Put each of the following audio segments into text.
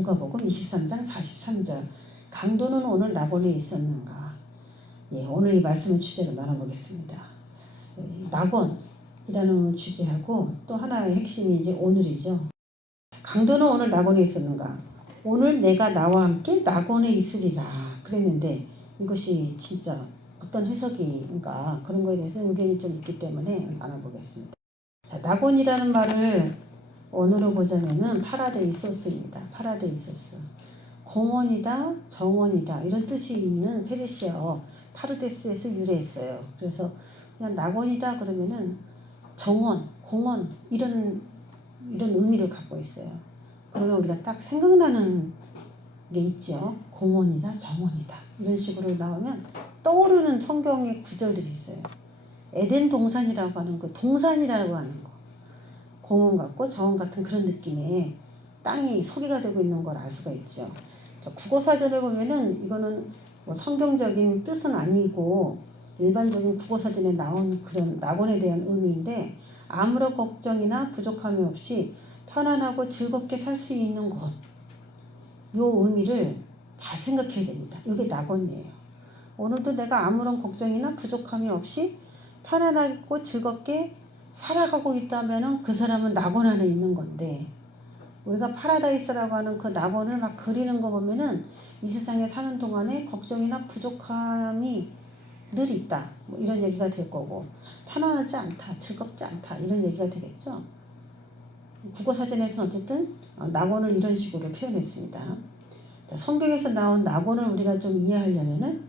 누가복음 23장 43절. 강도는 오늘 낙원에 있었는가? 예, 오늘 이 말씀을 주제로 나눠보겠습니다. 낙원이라는 주제하고 또 하나의 핵심이 이제 오늘이죠. 강도는 오늘 낙원에 있었는가? 오늘 내가 나와 함께 낙원에 있으리라 그랬는데 이것이 진짜 어떤 해석인가 그런 거에 대해서 의견이 좀 있기 때문에 나눠보겠습니다. 자, 낙원이라는 말을 원어로 보자면은 파라데이소스입니다. 파라데이소스. 공원이다, 정원이다 이런 뜻이 있는 페르시아어 파르데스에서 유래했어요. 그래서 그냥 낙원이다 그러면은 정원, 공원 이런 의미를 갖고 있어요. 그러면 우리가 딱 생각나는 게 있죠. 공원이다, 정원이다 이런 식으로 나오면 떠오르는 성경의 구절들이 있어요. 에덴 동산이라고 하는 그 동산이라고 하는 거. 공원 같고 정원 같은 그런 느낌의 땅이 소개가 되고 있는 걸 알 수가 있죠. 국어사전을 보면은 이거는 뭐 성경적인 뜻은 아니고 일반적인 국어사전에 나온 그런 낙원에 대한 의미인데 아무런 걱정이나 부족함이 없이 편안하고 즐겁게 살 수 있는 곳. 요 의미를 잘 생각해야 됩니다. 이게 낙원이에요. 오늘도 내가 아무런 걱정이나 부족함이 없이 편안하고 즐겁게 살아가고 있다면 그 사람은 낙원 안에 있는 건데 우리가 파라다이스라고 하는 그 낙원을 막 그리는 거 보면은 이 세상에 사는 동안에 걱정이나 부족함이 늘 있다. 뭐 이런 얘기가 될 거고 편안하지 않다, 즐겁지 않다 이런 얘기가 되겠죠. 국어사전에서는 어쨌든 낙원을 이런 식으로 표현했습니다. 자, 성경에서 나온 낙원을 우리가 좀 이해하려면은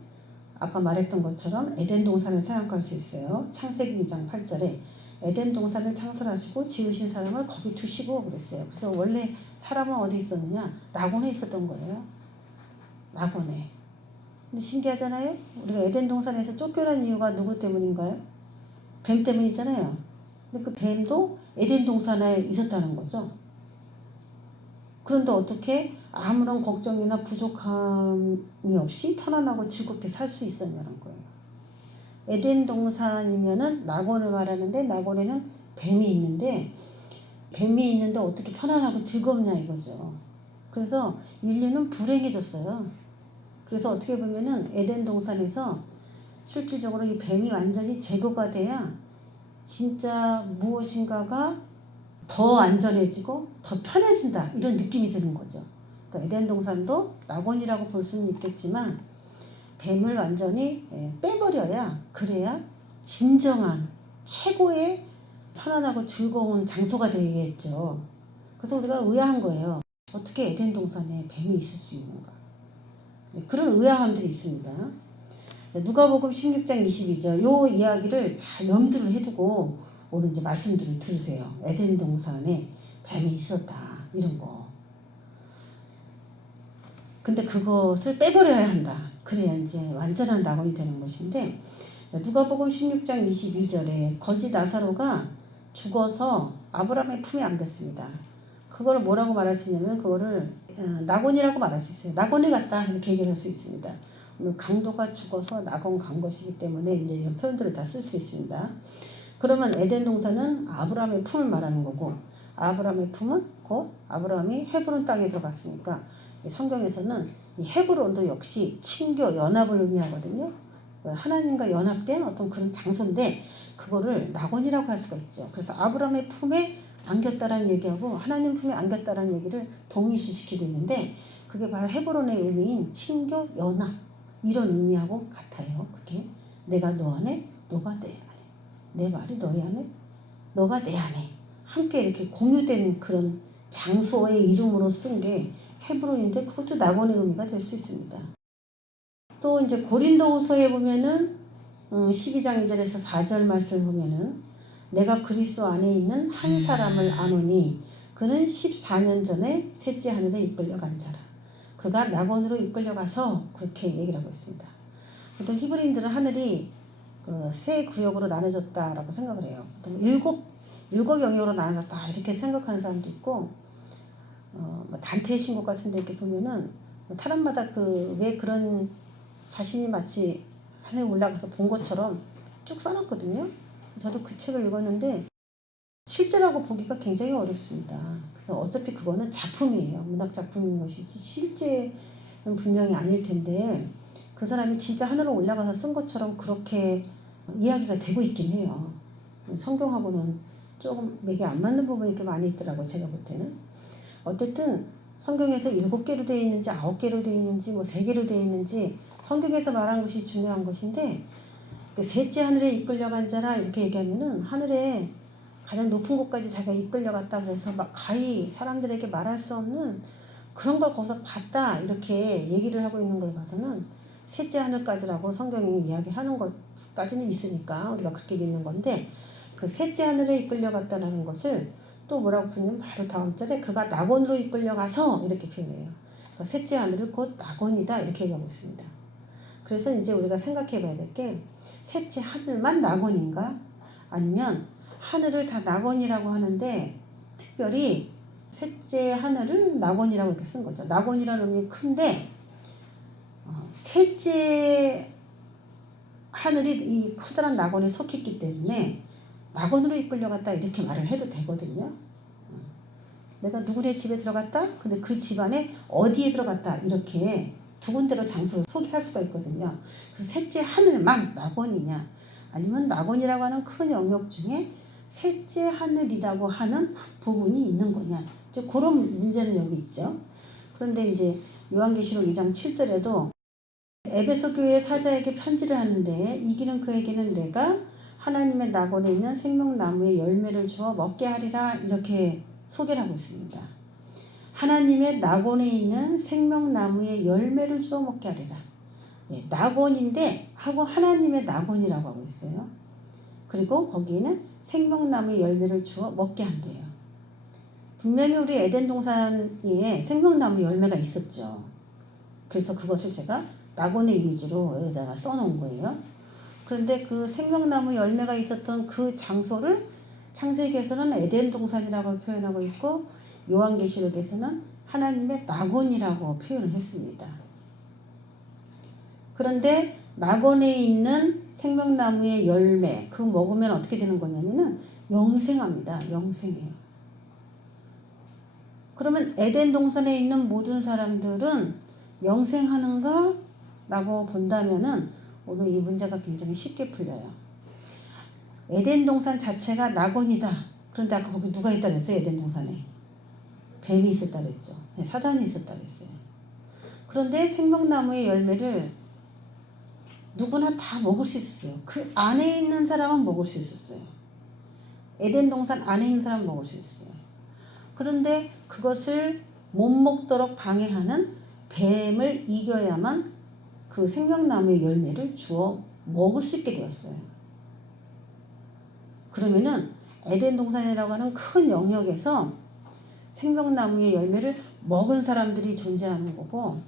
아까 말했던 것처럼 에덴 동산을 생각할 수 있어요. 창세기 2장 8절에 에덴 동산을 창설하시고 지으신 사람을 거기 두시고 그랬어요. 그래서 원래 사람은 어디 있었느냐? 낙원에 있었던 거예요. 낙원에. 근데 신기하잖아요. 우리가 에덴 동산에서 쫓겨난 이유가 누구 때문인가요? 뱀 때문이잖아요. 근데 그 뱀도 에덴 동산에 있었다는 거죠. 그런데 어떻게 아무런 걱정이나 부족함이 없이 편안하고 즐겁게 살 수 있었냐는 거예요. 에덴 동산이면은 낙원을 말하는데 낙원에는 뱀이 있는데 어떻게 편안하고 즐겁냐 이거죠. 그래서 인류는 불행해졌어요. 그래서 어떻게 보면은 에덴 동산에서 실질적으로 이 뱀이 완전히 제거가 돼야 진짜 무엇인가가 더 안전해지고 더 편해진다 이런 느낌이 드는 거죠. 그러니까 에덴 동산도 낙원이라고 볼 수는 있겠지만 뱀을 완전히 빼버려야 그래야 진정한 최고의 편안하고 즐거운 장소가 되겠죠. 그래서 우리가 의아한 거예요. 어떻게 에덴 동산에 뱀이 있을 수 있는가. 그런 의아함들이 있습니다. 누가복음 16장 22절 요 이야기를 잘 염두를 해두고 오늘 이제 말씀들을 들으세요. 에덴 동산에 뱀이 있었다 이런 거. 근데 그것을 빼버려야 한다. 그래야 이제 완전한 낙원이 되는 것인데 누가복음 16장 22절에 거지 나사로가 죽어서 아브라함의 품에 안겼습니다. 그걸 뭐라고 말할 수 있냐면 그거를 낙원이라고 말할 수 있어요. 낙원에 갔다 이렇게 얘기할 수 있습니다. 오늘 강도가 죽어서 낙원 간 것이기 때문에 이제 이런 표현들을 다 쓸 수 있습니다. 그러면 에덴 동산은 아브라함의 품을 말하는 거고 아브라함의 품은 곧 아브라함이 헤브론 땅에 들어갔으니까 성경에서는 이 헤브론도 역시 친교 연합을 의미하거든요. 하나님과 연합된 어떤 그런 장소인데 그거를 낙원이라고 할 수가 있죠. 그래서 아브라함의 품에 안겼다라는 얘기하고 하나님 품에 안겼다라는 얘기를 동일시시키고 있는데 그게 바로 헤브론의 의미인 친교 연합 이런 의미하고 같아요. 그게 내가 너 안에 너가 내 안에 내 말이 너희 안에 너가 내 안에 함께 이렇게 공유된 그런 장소의 이름으로 쓴 게 헤브론인데 그것도 낙원의 의미가 될 수 있습니다. 또 이제 고린도후서에 보면은 12장 2절에서 4절 말씀을 보면은 내가 그리스도 안에 있는 한 사람을 아노니 그는 14년 전에 셋째 하늘에 이끌려간 자라. 그가 낙원으로 이끌려가서 그렇게 얘기를 하고 있습니다. 보통 히브리인들은 하늘이 세 구역으로 나눠졌다라고 생각을 해요. 보통 일곱 영역으로 나눠졌다 이렇게 생각하는 사람도 있고 단테의 신곡 같은 데 이렇게 보면은 사람마다 왜 그런 자신이 마치 하늘에 올라가서 본 것처럼 쭉 써놨거든요. 저도 그 책을 읽었는데 실제라고 보기가 굉장히 어렵습니다. 그래서 어차피 그거는 작품이에요. 문학 작품인 것이지 실제는 분명히 아닐 텐데 그 사람이 진짜 하늘로 올라가서 쓴 것처럼 그렇게 이야기가 되고 있긴 해요. 성경하고는 조금 맥이 안 맞는 부분이 꽤 많이 있더라고요. 제가 볼 때는. 어쨌든 성경에서 7개로 되어 있는지 9개로 되어 있는지 뭐 3개로 되어 있는지 성경에서 말한 것이 중요한 것인데 그 셋째 하늘에 이끌려간 자라 이렇게 얘기하면은 하늘에 가장 높은 곳까지 자기가 이끌려갔다 그래서 막 가히 사람들에게 말할 수 없는 그런 걸 거기서 봤다 이렇게 얘기를 하고 있는 걸 봐서는 셋째 하늘까지라고 성경이 이야기하는 것까지는 있으니까 우리가 그렇게 믿는 건데 그 셋째 하늘에 이끌려갔다라는 것을 또 뭐라고 표현하면 바로 다음 절에 그가 낙원으로 이끌려가서 이렇게 표현해요. 그러니까 셋째 하늘을 곧 낙원이다 이렇게 얘기하고 있습니다. 그래서 이제 우리가 생각해 봐야 될 게 셋째 하늘만 낙원인가? 아니면 하늘을 다 낙원이라고 하는데 특별히 셋째 하늘을 낙원이라고 이렇게 쓴 거죠. 낙원이라는 의미 큰데 셋째 하늘이 이 커다란 낙원에 속했기 때문에 낙원으로 이끌려갔다 이렇게 말을 해도 되거든요. 내가 누구네 집에 들어갔다? 근데 그 집안에 어디에 들어갔다? 이렇게 두 군데로 장소를 소개할 수가 있거든요. 그래서 셋째 하늘만 낙원이냐 아니면 낙원이라고 하는 큰 영역 중에 셋째 하늘이라고 하는 부분이 있는 거냐 이제 그런 문제는 여기 있죠. 그런데 이제 요한계시록 2장 7절에도 에베소 교회 사자에게 편지를 하는데 이기는 그에게는 내가 하나님의 낙원에 있는 생명나무의 열매를 주어 먹게 하리라 이렇게 소개를 하고 있습니다. 하나님의 낙원에 있는 생명나무의 열매를 주어 먹게 하리라. 네, 낙원인데 하고 하나님의 낙원이라고 하고 있어요. 그리고 거기에는 생명나무의 열매를 주어 먹게 한대요. 분명히 우리 에덴 동산에 생명나무 열매가 있었죠. 그래서 그것을 제가 낙원의 이미지로 여기다가 써놓은 거예요. 그런데 그 생명나무 열매가 있었던 그 장소를 창세기에서는 에덴 동산이라고 표현하고 있고 요한계시록에서는 하나님의 낙원이라고 표현을 했습니다. 그런데 낙원에 있는 생명나무의 열매 그거 먹으면 어떻게 되는 거냐면은 영생합니다. 영생해요. 그러면 에덴 동산에 있는 모든 사람들은 영생하는가? 라고 본다면은 오늘 이 문제가 굉장히 쉽게 풀려요. 에덴 동산 자체가 낙원이다. 그런데 아까 거기 누가 있다 그랬어요? 에덴 동산에 뱀이 있었다 그랬죠. 네, 사단이 있었다 그랬어요. 그런데 생명나무의 열매를 누구나 다 먹을 수 있었어요. 그 안에 있는 사람은 먹을 수 있었어요. 에덴 동산 안에 있는 사람은 먹을 수 있었어요. 그런데 그것을 못 먹도록 방해하는 뱀을 이겨야만 그 생명나무의 열매를 주어 먹을 수 있게 되었어요. 그러면은 에덴 동산이라고 하는 큰 영역에서 생명나무의 열매를 먹은 사람들이 존재하는 거고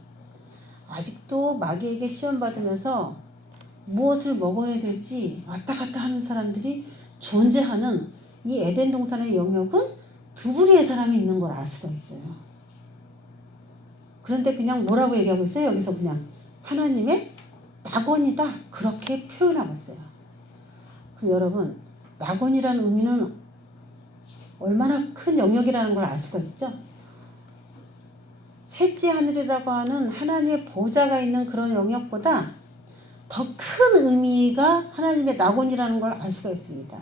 아직도 마귀에게 시험받으면서 무엇을 먹어야 될지 왔다 갔다 하는 사람들이 존재하는 이 에덴 동산의 영역은 두 부류의 사람이 있는 걸 알 수가 있어요. 그런데 그냥 뭐라고 얘기하고 있어요? 여기서 그냥 하나님의 낙원이다 그렇게 표현하고 있어요. 그럼 여러분 낙원이라는 의미는 얼마나 큰 영역이라는 걸 알 수가 있죠? 셋째 하늘이라고 하는 하나님의 보좌가 있는 그런 영역보다 더 큰 의미가 하나님의 낙원이라는 걸 알 수가 있습니다.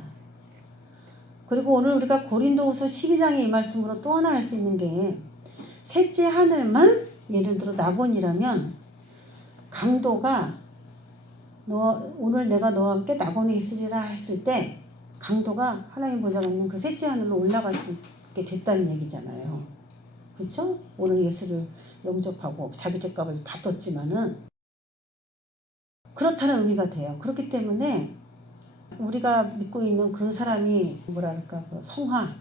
그리고 오늘 우리가 고린도후서 12장의 이 말씀으로 또 하나 알 수 있는 게 셋째 하늘만 예를 들어 낙원이라면 강도가 오늘 내가 너와 함께 낙원에 있으리라 했을 때 강도가 하나님 보좌가 있는 그 셋째 하늘로 올라갈 수 있게 됐다는 얘기잖아요. 그렇죠? 오늘 예수를 영접하고 자기 죄값을 받았지만은 그렇다는 의미가 돼요. 그렇기 때문에 우리가 믿고 있는 그 사람이 뭐랄까 그 성화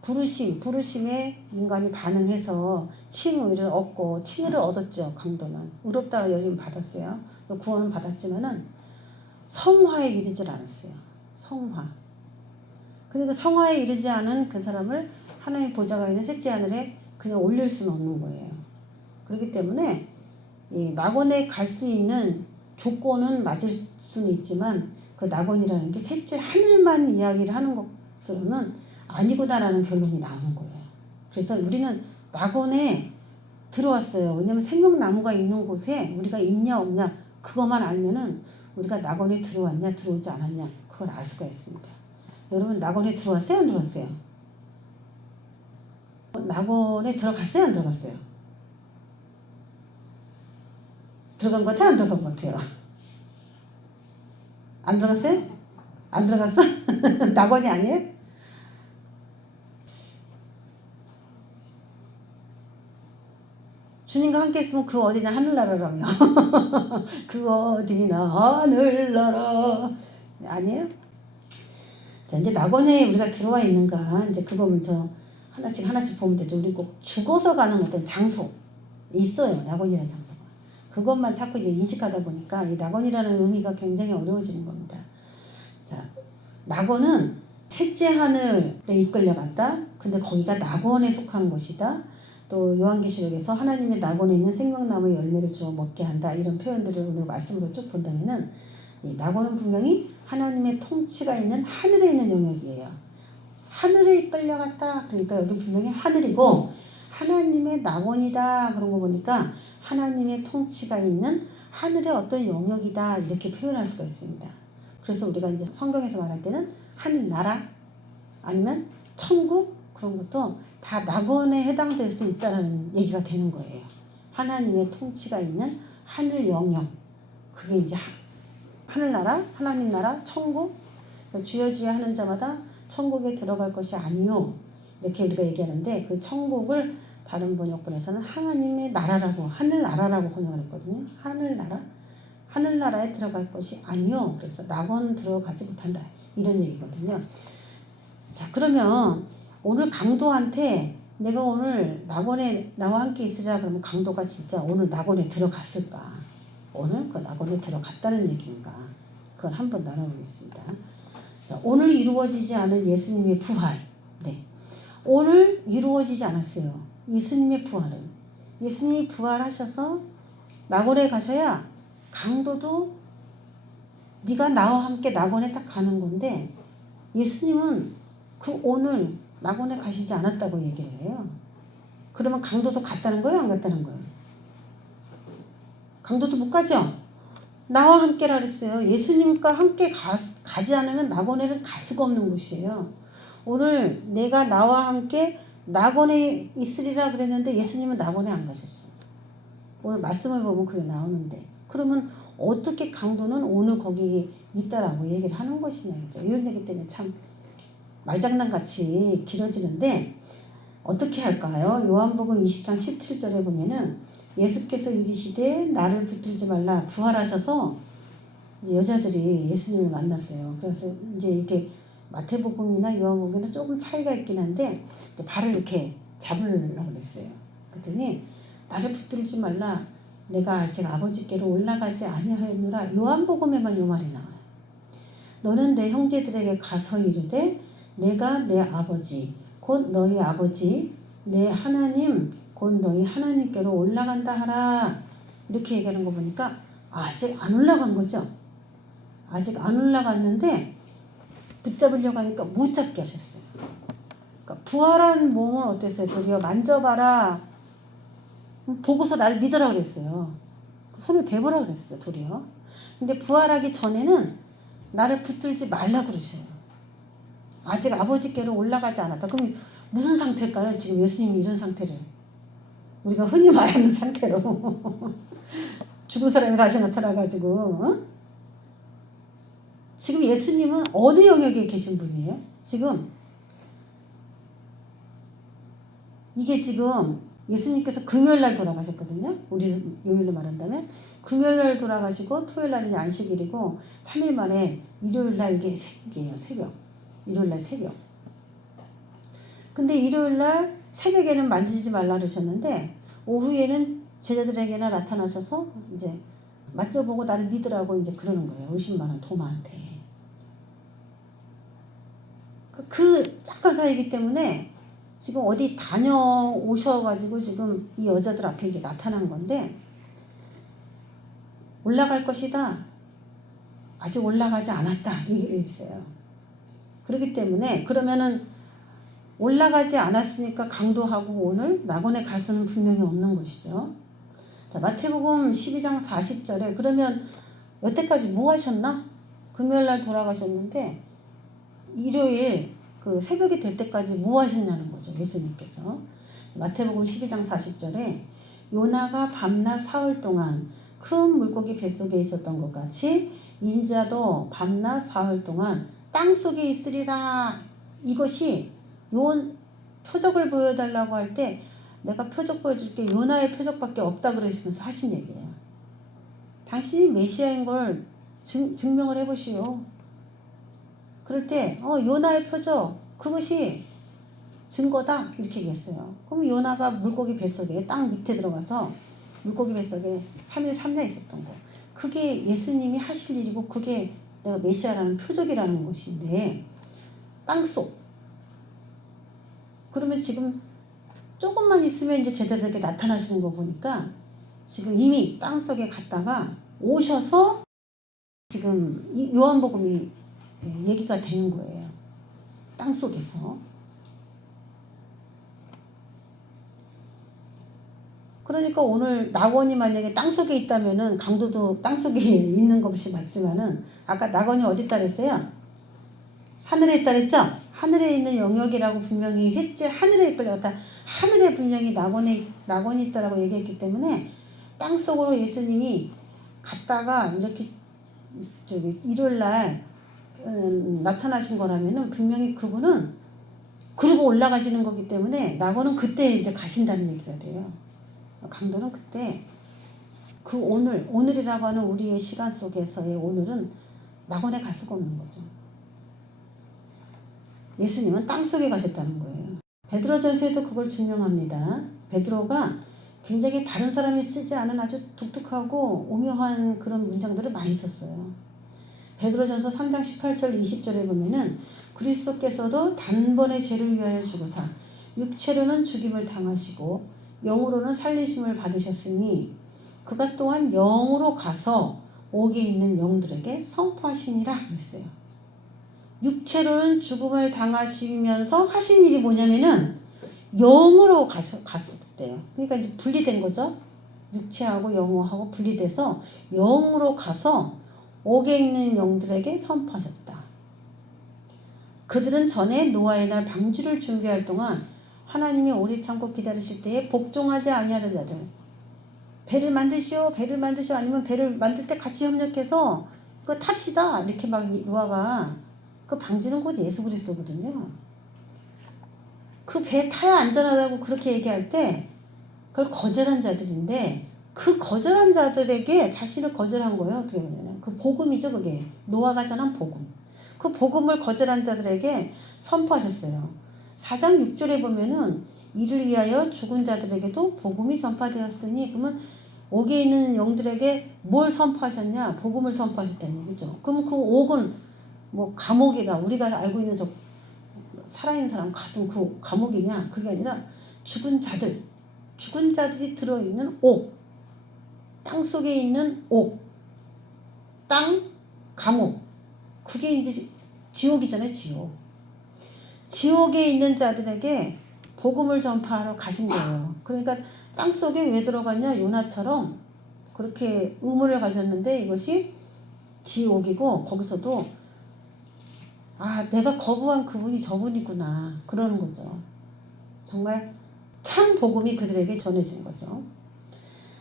부르심에 인간이 반응해서 칭의를 얻고 칭의를 얻었죠. 강도는 의롭다고 여김 받았어요. 구원은 받았지만은 성화에 이르질 않았어요. 성화. 근데 그 성화에 이르지 않은 그 사람을 하나님 보좌가 있는 셋째 하늘에 그냥 올릴 수는 없는 거예요. 그렇기 때문에 이 낙원에 갈 수 있는 조건은 맞을 수는 있지만 그 낙원이라는 게 셋째 하늘만 이야기를 하는 갈수록은 아니구나라는 결론이 나오는 거예요. 그래서 우리는 낙원에 들어왔어요. 왜냐면 생명나무가 있는 곳에 우리가 있냐 없냐 그것만 알면은 우리가 낙원에 들어왔냐 들어오지 않았냐 그걸 알 수가 있습니다. 여러분 낙원에 들어왔어요? 안 들어왔어요? 낙원에 들어갔어요? 안 들어갔어요? 들어간 것 같아요? 안 들어간 것 같아요? 안 들어갔어요? 안 들어갔어? 낙원이 아니에요? 주님과 함께 있으면 그 어디냐 하늘나라라며. 그 어디나 하늘나라 아니에요? 자 이제 낙원에 우리가 들어와 있는가 이제 그거 먼저 하나씩 보면 되죠. 우리 꼭 죽어서 가는 어떤 장소 있어요. 낙원이라는 장소가. 그것만 자꾸 이제 인식하다 보니까 이 낙원이라는 의미가 굉장히 어려워지는 겁니다. 자 낙원은 셋째 하늘에 이끌려갔다. 근데 거기가 낙원에 속한 곳이다. 또 요한계시록에서 하나님의 낙원에 있는 생명나무의 열매를 주어 먹게 한다. 이런 표현들을 오늘 말씀으로 쭉 본다면은 이 낙원은 분명히 하나님의 통치가 있는 하늘에 있는 영역이에요. 하늘에 이끌려갔다. 그러니까 여기 분명히 하늘이고 하나님의 낙원이다. 그런 거 보니까 하나님의 통치가 있는 하늘의 어떤 영역이다. 이렇게 표현할 수가 있습니다. 그래서 우리가 이제 성경에서 말할 때는 하늘나라 아니면 천국 그런 것도 다 낙원에 해당될 수 있다는 얘기가 되는 거예요. 하나님의 통치가 있는 하늘 영역. 그게 이제 하늘나라, 하나님 나라, 천국. 주여 주여 하는 자마다 천국에 들어갈 것이 아니요. 이렇게 우리가 얘기하는데 그 천국을 다른 번역본에서는 하나님의 나라라고 하늘나라라고 번역을 했거든요. 하늘나라. 하늘나라에 들어갈 것이 아니요. 그래서 낙원 들어가지 못한다. 이런 얘기거든요. 자 그러면 오늘 강도한테 내가 오늘 낙원에 나와 함께 있으리라 그러면 강도가 진짜 오늘 낙원에 들어갔을까? 오늘 그 낙원에 들어갔다는 얘기인가? 그걸 한번 나눠보겠습니다. 자, 오늘 이루어지지 않은 예수님의 부활. 네. 오늘 이루어지지 않았어요. 예수님의 부활은. 예수님이 부활하셔서 낙원에 가셔야 강도도 네가 나와 함께 낙원에 딱 가는 건데 예수님은 그 오늘 낙원에 가시지 않았다고 얘기를 해요. 그러면 강도도 갔다는 거예요? 안 갔다는 거예요? 강도도 못 가죠? 나와 함께라 그랬어요. 예수님과 함께 가지 않으면 낙원에는 갈 수가 없는 곳이에요. 오늘 내가 나와 함께 낙원에 있으리라 그랬는데 예수님은 낙원에 안 가셨어요. 오늘 말씀을 보면 그게 나오는데 그러면 어떻게 강도는 오늘 거기 있다라고 얘기를 하는 것이냐 이런 얘기 때문에 참 말장난같이 길어지는데 어떻게 할까요? 요한복음 20장 17절에 보면은 예수께서 이르시되 나를 붙들지 말라 부활하셔서 여자들이 예수님을 만났어요. 그래서 이제 이렇게 마태복음이나 요한복음에는 조금 차이가 있긴 한데 발을 이렇게 잡으려고 그랬어요. 그랬더니 나를 붙들지 말라 내가 아직 아버지께로 올라가지 아니하였노라. 요한복음에만 요 말이 나와요. 너는 내 형제들에게 가서 이르되 내가 내 아버지 곧 너희 아버지 내 하나님 곧 너희 하나님께로 올라간다 하라. 이렇게 얘기하는 거 보니까 아직 안 올라간 거죠. 아직 안 올라갔는데 붙잡으려고 하니까 못 잡게 하셨어요. 그러니까 부활한 몸은 어땠어요? 도리어 만져봐라. 보고서 나를 믿으라 그랬어요. 손을 대보라 그랬어요. 도리어. 근데 부활하기 전에는 나를 붙들지 말라 그러셔요. 아직 아버지께로 올라가지 않았다. 그럼 무슨 상태일까요? 지금 예수님이 이런 상태를. 우리가 흔히 말하는 상태로. 죽은 사람이 다시 나타나가지고. 어? 지금 예수님은 어느 영역에 계신 분이에요? 지금 이게 지금 예수님께서 금요일날 돌아가셨거든요. 우리 요일로 말한다면 금요일날 돌아가시고 토요일날 이제 안식일이고 3일 만에 일요일날 이게 새벽이에요. 새벽. 일요일날 새벽. 근데 일요일날 새벽에는 만지지 말라 그러셨는데 오후에는 제자들에게나 나타나셔서 이제 만져보고 나를 믿으라고 이제 그러는 거예요. 의심많은 도마한테. 그 잠깐 사이기 때문에 지금 어디 다녀오셔가지고 지금 이 여자들 앞에 이게 나타난 건데 올라갈 것이다. 아직 올라가지 않았다. 얘기를 했어요. 그렇기 때문에 그러면은 올라가지 않았으니까 강도하고 오늘 낙원에 갈 수는 분명히 없는 것이죠. 자, 마태복음 12장 40절에 그러면 여태까지 뭐 하셨나? 금요일날 돌아가셨는데 일요일 그 새벽이 될 때까지 뭐 하셨냐는 거죠. 예수님께서. 마태복음 12장 40절에 요나가 밤낮 사흘 동안 큰 물고기 뱃속에 있었던 것 같이 인자도 밤낮 사흘 동안 땅속에 있으리라. 이것이 요 표적을 보여달라고 할 때 내가 표적 보여줄게. 요나의 표적밖에 없다 그러시면서 하신 얘기예요. 당신이 메시아인 걸 증명을 해보시오. 그럴 때 요나의 표적 그것이 증거다 이렇게 얘기했어요. 그럼 요나가 물고기 뱃속에 땅 밑에 들어가서 물고기 뱃속에 3일 3년 있었던 거 그게 예수님이 하실 일이고 그게 내가 메시아라는 표적이라는 것인데 땅속 그러면 지금 조금만 있으면 이제 제자들에게 나타나시는 거 보니까 지금 이미 땅속에 갔다가 오셔서 지금 이 요한복음이 얘기가 되는 거예요. 땅속에서. 그러니까 오늘 낙원이 만약에 땅속에 있다면은 강도도 땅속에 있는 것이 맞지만은 아까 낙원이 어디 있다 그랬어요? 하늘에 있다 그랬죠? 하늘에 있는 영역이라고 분명히 셋째 하늘에 끌려갔다. 하늘에 분명히 낙원이 있다라고 얘기했기 때문에 땅속으로 예수님이 갔다가 이렇게 일요일날 나타나신 거라면은 분명히 그분은 그러고 올라가시는 거기 때문에 낙원은 그때 이제 가신다는 얘기가 돼요. 강도는 그때 그 오늘이라고 하는 우리의 시간 속에서의 오늘은 낙원에 갈 수가 없는 거죠. 예수님은 땅속에 가셨다는 거예요. 베드로전서에도 그걸 증명합니다. 베드로가 굉장히 다른 사람이 쓰지 않은 아주 독특하고 오묘한 그런 문장들을 많이 썼어요. 베드로전서 3장 18절 20절에 보면은 그리스도께서도 단번에 죄를 위하여 죽으사 육체로는 죽임을 당하시고 영으로는 살리심을 받으셨으니 그가 또한 영으로 가서 옥에 있는 영들에게 선포하시니라 그랬어요. 육체로는 죽음을 당하시면서 하신 일이 뭐냐면은 영으로 갔었대요. 그러니까 이제 분리된 거죠. 육체하고 영하고 분리돼서 영으로 가서 옥에 있는 영들에게 선포하셨다. 그들은 전에 노아의 날 방주를 준비할 동안 하나님이 오래 참고 기다리실 때에 복종하지 아니하던 자들 배를 만드시오 아니면 배를 만들 때 같이 협력해서 그거 탑시다 이렇게 막 노아가 그 방주는 곧 예수 그리스도거든요. 그 배 타야 안전하다고 그렇게 얘기할 때 그걸 거절한 자들인데 그 거절한 자들에게 자신을 거절한 거예요. 어떻게 보면 그 복음이죠. 그게 노아가 전한 복음. 그 복음을 거절한 자들에게 선포하셨어요. 4장 6절에 보면은 이를 위하여 죽은 자들에게도 복음이 전파되었으니 그러면 옥에 있는 영들에게 뭘 선포하셨냐? 복음을 선포하셨다는 얘기죠. 그럼 그 옥은 뭐 감옥이다. 우리가 알고 있는 저 살아있는 사람 같은 그 감옥이냐? 그게 아니라 죽은 자들이 들어있는 옥, 땅속에 있는 옥, 땅, 감옥. 그게 이제 지옥이잖아요. 지옥에 있는 자들에게 복음을 전파하러 가신 거예요. 그러니까 땅속에 왜 들어갔냐? 요나처럼 그렇게 의무를 가졌는데 이것이 지옥이고 거기서도 내가 거부한 그분이 저분이구나 그러는 거죠. 정말 참 복음이 그들에게 전해진 거죠.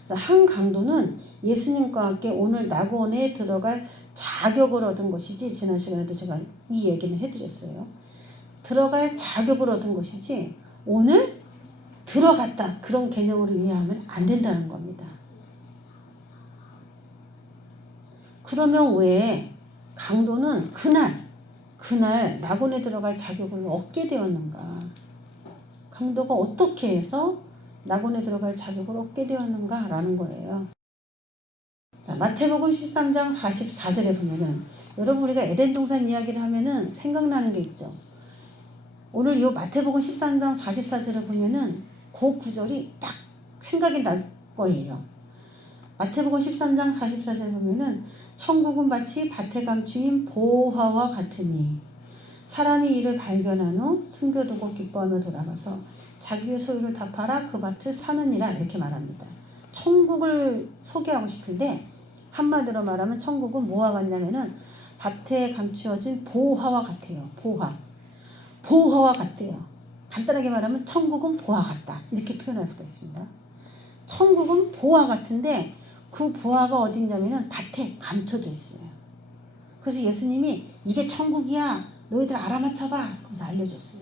한 강도는 예수님과 함께 오늘 낙원에 들어갈 자격을 얻은 것이지 지난 시간에도 제가 이 얘기는 해드렸어요. 들어갈 자격을 얻은 것이지 오늘 들어갔다 그런 개념으로 이해하면 안 된다는 겁니다. 그러면 왜 강도는 그날 낙원에 들어갈 자격을 얻게 되었는가? 강도가 어떻게 해서 낙원에 들어갈 자격을 얻게 되었는가라는 거예요. 자, 마태복음 13장 44절에 보면은 여러분 우리가 에덴 동산 이야기를 하면은 생각나는 게 있죠. 오늘 이 마태복음 13장 44절을 보면은 그 구절이 딱 생각이 날 거예요. 마태복음 13장 44절을 보면은 천국은 마치 밭에 감추인 보화와 같으니 사람이 이를 발견한 후 숨겨두고 기뻐하며 돌아가서 자기의 소유를 다 팔아 그 밭을 사느니라 이렇게 말합니다. 천국을 소개하고 싶은데 한마디로 말하면 천국은 뭐와 같냐면은 밭에 감추어진 보화와 같아요. 보화와 같아요. 간단하게 말하면 천국은 보화 같다 이렇게 표현할 수가 있습니다. 천국은 보화 같은데 그 보화가 어디 있냐면은 밭에 감춰져 있어요. 그래서 예수님이 이게 천국이야 너희들 알아맞혀봐 그래서 알려줬어요.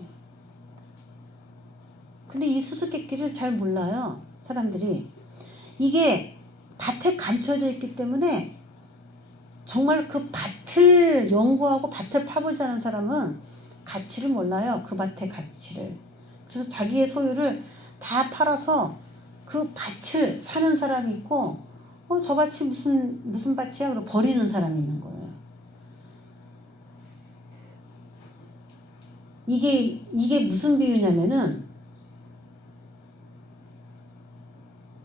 근데 이 수수께끼를 잘 몰라요 사람들이. 이게 밭에 감춰져 있기 때문에 정말 그 밭을 연구하고 밭을 파보지 않은 사람은 가치를 몰라요. 그 밭의 가치를. 그래서 자기의 소유를 다 팔아서 그 밭을 사는 사람이 있고 저 밭이 무슨 밭이야? 그러고 버리는 사람이 있는 거예요. 이게 무슨 비유냐면은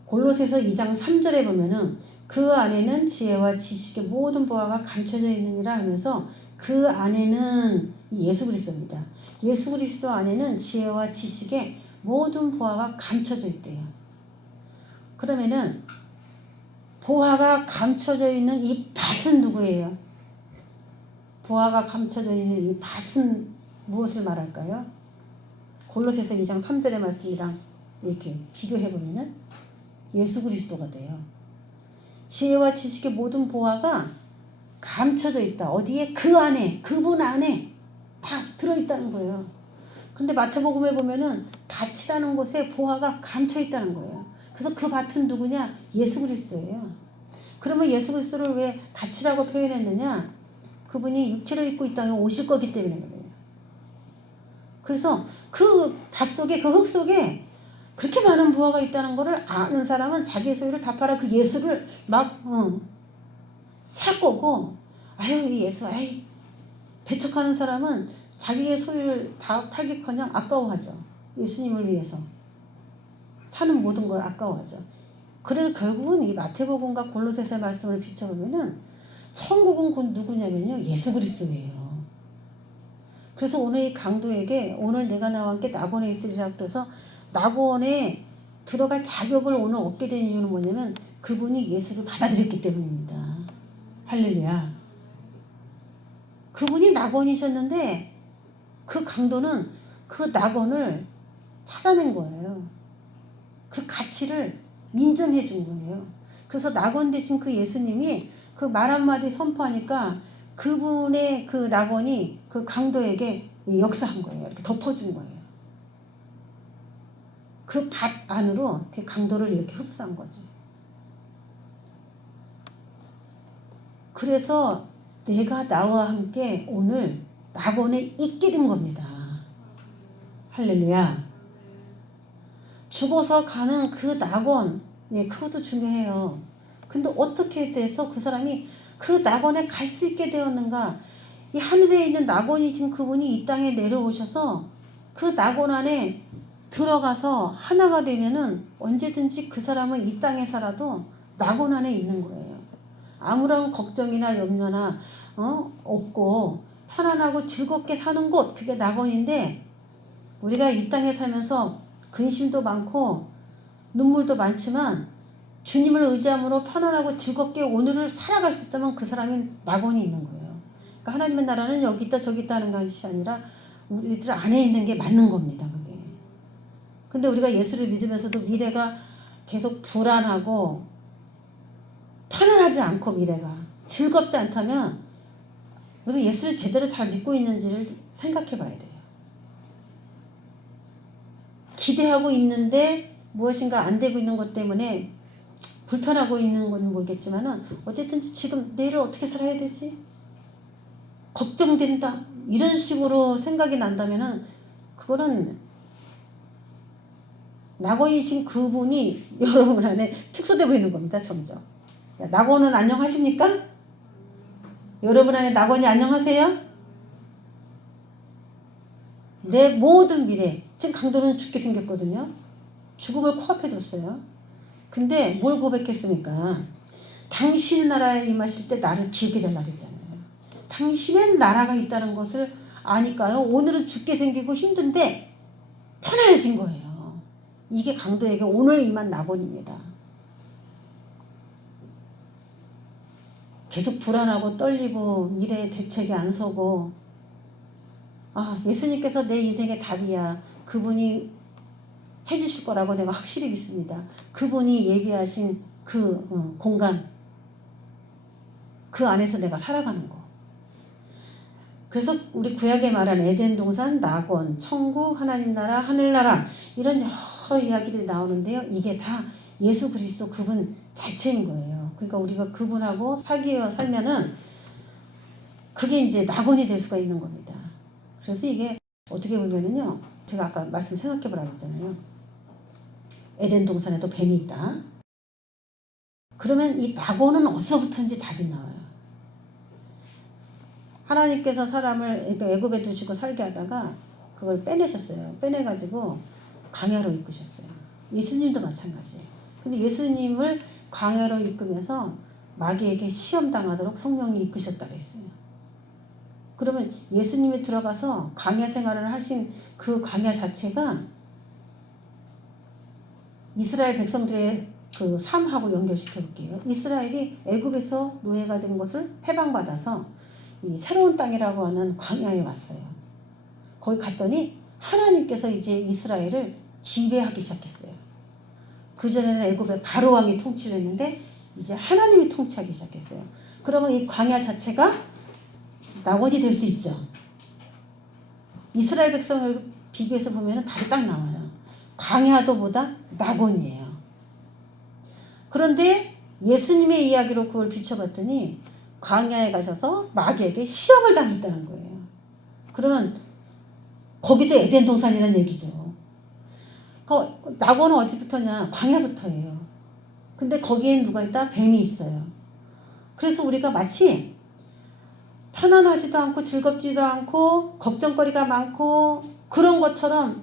골로새서 2장 3절에 보면은 그 안에는 지혜와 지식의 모든 보화가 감춰져 있느니라 하면서 그 안에는 예수 그리스도입니다. 예수 그리스도 안에는 지혜와 지식의 모든 보화가 감춰져 있대요. 그러면은 보화가 감춰져 있는 이 밭은 누구예요? 보화가 감춰져 있는 이 밭은 무엇을 말할까요? 골로새서 2장 3절의 말씀이랑 이렇게 비교해보면 예수 그리스도가 돼요. 지혜와 지식의 모든 보화가 감춰져 있다. 어디에? 그 안에, 그분 안에 다 들어있다는 거예요. 근데 마태복음에 보면은 밭이라는 곳에 보화가 감춰 있다는 거예요. 그래서 그 밭은 누구냐? 예수 그리스도예요. 그러면 예수 그리스도를 왜 밭이라고 표현했느냐? 그분이 육체를 입고 이 땅에 오실 거기 때문에 그래요. 그래서 그 밭 속에, 그 흙 속에 그렇게 많은 부하가 있다는 것을 아는 사람은 자기의 소유를 다 팔아 그 예수를 막 살 거고, 아유 이 예수, 아이 배척하는 사람은 자기의 소유를 다 팔기커녕 아까워하죠. 예수님을 위해서 사는 모든 걸 아까워하죠. 그래서 결국은 이 마태복음과 골로새서 말씀을 비춰보면은 천국은 곧 누구냐면요, 예수 그리스도예요. 그래서 오늘 이 강도에게 오늘 내가 나와 함께 낙원에 있으리라 그래서 낙원에 들어갈 자격을 오늘 얻게 된 이유는 뭐냐면 그분이 예수를 받아들였기 때문입니다. 할렐루야. 그분이 낙원이셨는데 그 강도는 그 낙원을 찾아낸 거예요. 그 가치를 인정해 준 거예요. 그래서 낙원 대신 그 예수님이 그 말 한마디 선포하니까 그분의 그 낙원이 그 강도에게 역사한 거예요. 이렇게 덮어준 거예요. 그 밭 안으로 그 강도를 이렇게 흡수한 거죠. 그래서 내가 나와 함께 오늘 낙원에 있게 된 겁니다. 할렐루야. 죽어서 가는 그 낙원, 그것도 중요해요. 근데 어떻게 돼서 그 사람이 그 낙원에 갈 수 있게 되었는가? 이 하늘에 있는 낙원이신 그분이 이 땅에 내려오셔서 그 낙원 안에 들어가서 하나가 되면은 언제든지 그 사람은 이 땅에 살아도 낙원 안에 있는 거예요. 아무런 걱정이나 염려나 없고 편안하고 즐겁게 사는 곳, 그게 낙원인데 우리가 이 땅에 살면서 근심도 많고 눈물도 많지만 주님을 의지함으로 편안하고 즐겁게 오늘을 살아갈 수 있다면 그 사람이 낙원이 있는 거예요. 그러니까 하나님의 나라는 여기 있다 저기 있다 하는 것이 아니라 우리들 안에 있는 게 맞는 겁니다. 그게. 근데 우리가 예수를 믿으면서도 미래가 계속 불안하고 편안하지 않고 미래가 즐겁지 않다면 우리가 예수를 제대로 잘 믿고 있는지를 생각해 봐야 돼요. 기대하고 있는데 무엇인가 안 되고 있는 것 때문에 불편하고 있는 건 모르겠지만은 어쨌든 지금 내일을 어떻게 살아야 되지? 걱정된다. 이런 식으로 생각이 난다면은 그거는 낙원이신 그분이 여러분 안에 축소되고 있는 겁니다. 점점. 낙원은 안녕하십니까? 여러분 안에 낙원이 안녕하세요? 내 모든 미래, 지금 강도는 죽게 생겼거든요. 죽음을 코앞에 뒀어요. 근데 뭘 고백했습니까? 당신 나라에 임하실 때 나를 기억해 달라고 했잖아요. 당신의 나라가 있다는 것을 아니까요. 오늘은 죽게 생기고 힘든데 편안해진 거예요. 이게 강도에게 오늘 임한 낙원입니다. 계속 불안하고 떨리고 미래에 대책이 안 서고 예수님께서 내 인생의 답이야. 그분이 해주실 거라고 내가 확실히 믿습니다. 그분이 예비하신 그 공간 그 안에서 내가 살아가는 거. 그래서 우리 구약에 말한 에덴 동산, 낙원, 천국, 하나님 나라, 하늘나라 이런 여러 이야기들이 나오는데요. 이게 다 예수 그리스도 그분 자체인 거예요. 그러니까 우리가 그분하고 사귀어 살면은 그게 이제 낙원이 될 수가 있는 겁니다. 그래서 이게 어떻게 보면은요. 제가 아까 말씀 생각해 보라고 했잖아요. 에덴 동산에도 뱀이 있다. 그러면 이 낙원은 어디서부터인지 답이 나와요. 하나님께서 사람을 애굽에 두시고 살게 하다가 그걸 빼내셨어요. 빼내가지고 광야로 이끄셨어요. 예수님도 마찬가지예요. 근데 예수님을 광야로 이끄면서 마귀에게 시험당하도록 성령이 이끄셨다고 했어요. 그러면 예수님이 들어가서 광야 생활을 하신 그 광야 자체가 이스라엘 백성들의 그 삶하고 연결시켜 볼게요. 이스라엘이 애굽에서 노예가 된 것을 해방받아서 이 새로운 땅이라고 하는 광야에 왔어요. 거기 갔더니 하나님께서 이제 이스라엘을 지배하기 시작했어요. 그전에는 애굽의 바로 왕이 통치를 했는데 이제 하나님이 통치하기 시작했어요. 그러면 이 광야 자체가 낙원이 될 수 있죠. 이스라엘 백성을 비교해서 보면 답이 딱 나와요. 광야도보다 낙원이에요. 그런데 예수님의 이야기로 그걸 비춰봤더니 광야에 가셔서 마귀에게 시험을 당했다는 거예요. 그러면 거기도 에덴 동산이라는 얘기죠. 낙원은 어디부터냐? 광야부터예요. 근데 거기에 누가 있다? 뱀이 있어요. 그래서 우리가 마치 편안하지도 않고 즐겁지도 않고 걱정거리가 많고 그런 것처럼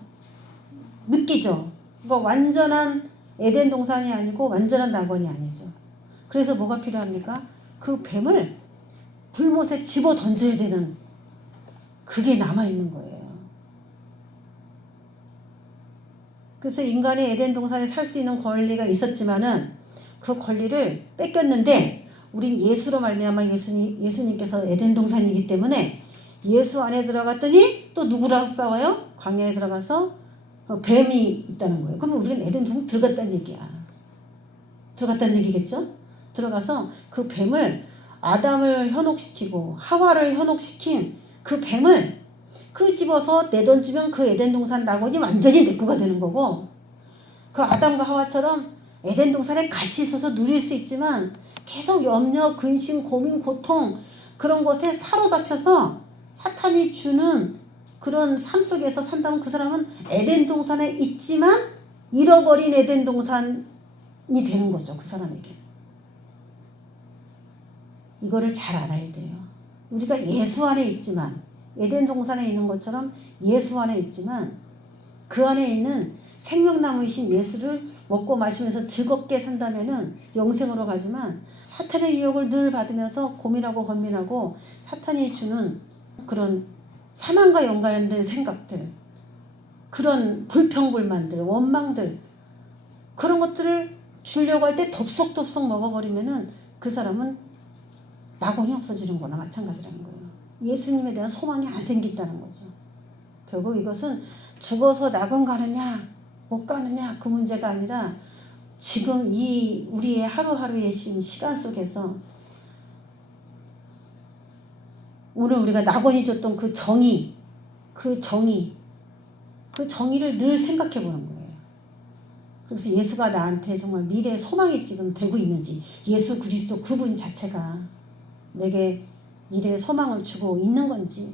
느끼죠. 그러니까 완전한 에덴 동산이 아니고 완전한 낙원이 아니죠. 그래서 뭐가 필요합니까? 그 뱀을 불못에 집어 던져야 되는 그게 남아있는 거예요. 그래서 인간이 에덴 동산에 살 수 있는 권리가 있었지만은 그 권리를 뺏겼는데 우린 예수로 말미암아 예수님께서 에덴 동산이기 때문에 예수 안에 들어갔더니 또 누구랑 싸워요? 광야에 들어가서 뱀이 있다는 거예요. 그러면 우리는 에덴 동산 들어갔다는 얘기야. 들어갔다는 얘기겠죠? 들어가서 그 뱀을 아담을 현혹시키고 하와를 현혹시킨 그 뱀을 집어서 내던지면 그 에덴 동산 낙원이 완전히 내 거가 되는 거고 그 아담과 하와처럼 에덴 동산에 같이 있어서 누릴 수 있지만 계속 염려, 근심, 고민, 고통 그런 것에 사로잡혀서 사탄이 주는 그런 삶 속에서 산다면 그 사람은 에덴 동산에 있지만 잃어버린 에덴 동산이 되는 거죠. 그 사람에게. 이거를 잘 알아야 돼요. 우리가 예수 안에 있지만 에덴 동산에 있는 것처럼 예수 안에 있지만 그 안에 있는 생명나무이신 예수를 먹고 마시면서 즐겁게 산다면은 영생으로 가지만 사탄의 유혹을 늘 받으면서 고민하고 고민하고 사탄이 주는 그런 사망과 연관된 생각들 그런 불평불만들 원망들 그런 것들을 주려고 할 때 덥석덥석 먹어버리면은 그 사람은 낙원이 없어지는 거나 마찬가지라는 거예요. 예수님에 대한 소망이 안 생긴다는 거죠. 결국 이것은 죽어서 낙원 가느냐 못 가느냐 그 문제가 아니라 지금 이 우리의 하루하루의 시간 속에서 오늘 우리가 낙원이 줬던 그 정의를 늘 생각해 보는 거예요. 그래서 예수가 나한테 정말 미래의 소망이 지금 되고 있는지 예수 그리스도 그분 자체가 내게 미래의 소망을 주고 있는 건지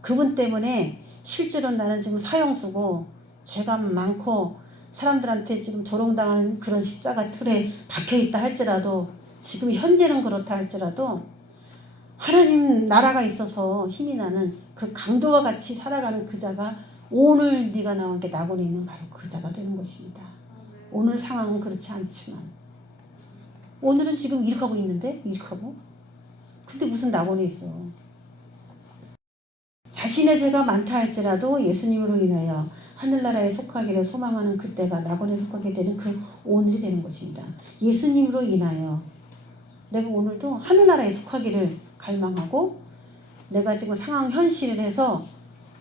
그분 때문에 실제로 나는 지금 사형수고 죄가 많고 사람들한테 지금 조롱당하는 그런 십자가 틀에 박혀있다 할지라도 지금 현재는 그렇다 할지라도 하나님 나라가 있어서 힘이 나는 그 강도와 같이 살아가는 그 자가 오늘 네가 나온 게 낙원에 있는 바로 그 자가 되는 것입니다. 오늘 상황은 그렇지 않지만 오늘은 지금 이렇게 하고 있는데 이렇게 하고 근데 무슨 낙원에 있어. 자신의 죄가 많다 할지라도 예수님으로 인하여 하늘나라에 속하기를 소망하는 그때가 낙원에 속하게 되는 그 오늘이 되는 것입니다. 예수님으로 인하여 내가 오늘도 하늘나라에 속하기를 갈망하고 내가 지금 상황 현실을 해서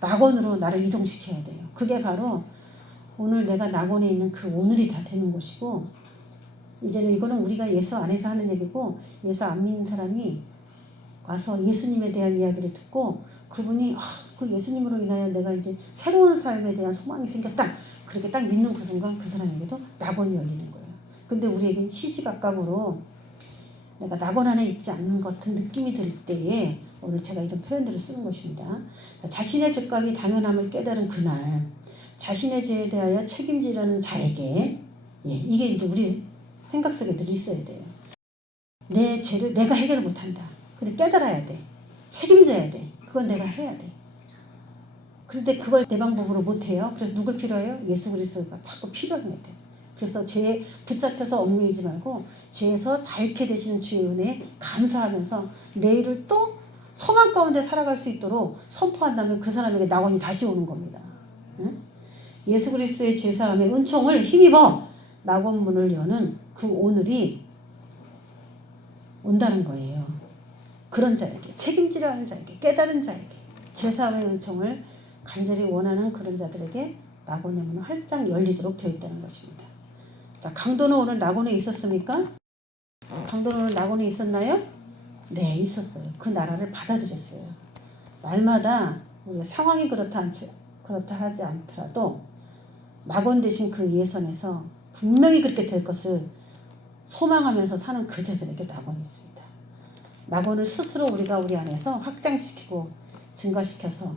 낙원으로 나를 이동시켜야 돼요. 그게 바로 오늘 내가 낙원에 있는 그 오늘이 다 되는 것이고, 이제는 이거는 우리가 예수 안에서 하는 얘기고, 예수 안 믿는 사람이 와서 예수님에 대한 이야기를 듣고 그분이 그 예수님으로 인하여 내가 이제 새로운 삶에 대한 소망이 생겼다, 그렇게 딱 믿는 그 순간 그 사람에게도 낙원이 열리는 거예요. 근데 우리에겐 시시각각으로 내가 낙원 안에 있지 않는 것 같은 느낌이 들 때에 오늘 제가 이런 표현들을 쓰는 것입니다. 자신의 죄값이 당연함을 깨달은 그날 자신의 죄에 대하여 책임지라는 자에게, 이게 이제 우리 생각 속에 늘 있어야 돼요. 내 죄를 내가 해결을 못한다. 근데 깨달아야 돼. 책임져야 돼. 그건 내가 해야 돼. 그런데 그걸 내 방법으로 못해요. 그래서 누굴 필요해요? 예수 그리스도가 자꾸 필요해야 돼. 그래서 죄에 붙잡혀서 얽매이지 말고 죄에서 자유케 되시는 주의 은혜에 감사하면서 내일을 또 소망 가운데 살아갈 수 있도록 선포한다면 그 사람에게 낙원이 다시 오는 겁니다. 응? 예수 그리스도의 죄사함의 은총을 힘입어 낙원 문을 여는 그 오늘이 온다는 거예요. 그런 자에게, 책임지라는 자에게, 깨달은 자에게, 죄사함의 은총을 간절히 원하는 그런 자들에게 낙원의 문은 활짝 열리도록 되어 있다는 것입니다. 자, 강도는 오늘 낙원에 있었습니까? 강도는 오늘 낙원에 있었나요? 네, 있었어요. 그 나라를 받아들였어요. 날마다 우리가 상황이 그렇다 하지 않더라도 낙원 대신 그 예선에서 분명히 그렇게 될 것을 소망하면서 사는 그 자들에게 낙원이 있습니다. 낙원을 스스로 우리가 우리 안에서 확장시키고 증가시켜서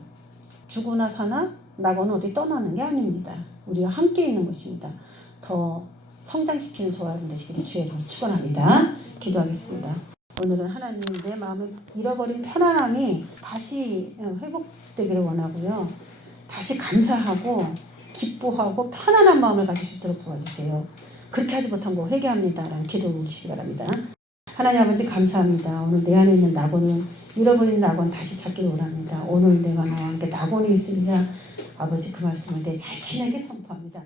죽으나 사나 낙원은 어디 떠나는 게 아닙니다. 우리와 함께 있는 것입니다. 더 성장시키는 저와 여러분 되시기를 주의 이름으로 축원합니다. 기도하겠습니다. 오늘은 하나님 내 마음에 잃어버린 편안함이 다시 회복되기를 원하고요. 다시 감사하고 기뻐하고 편안한 마음을 가질 수 있도록 도와주세요. 그렇게 하지 못한 거 회개합니다. 라는 기도를 올리시기 바랍니다. 하나님 아버지 감사합니다. 오늘 내 안에 있는 낙원을, 잃어버린 낙원 다시 찾기를 원합니다. 오늘 내가 나와 함께 낙원에 있으리라. 아버지 그 말씀을 내 자신에게 선포합니다.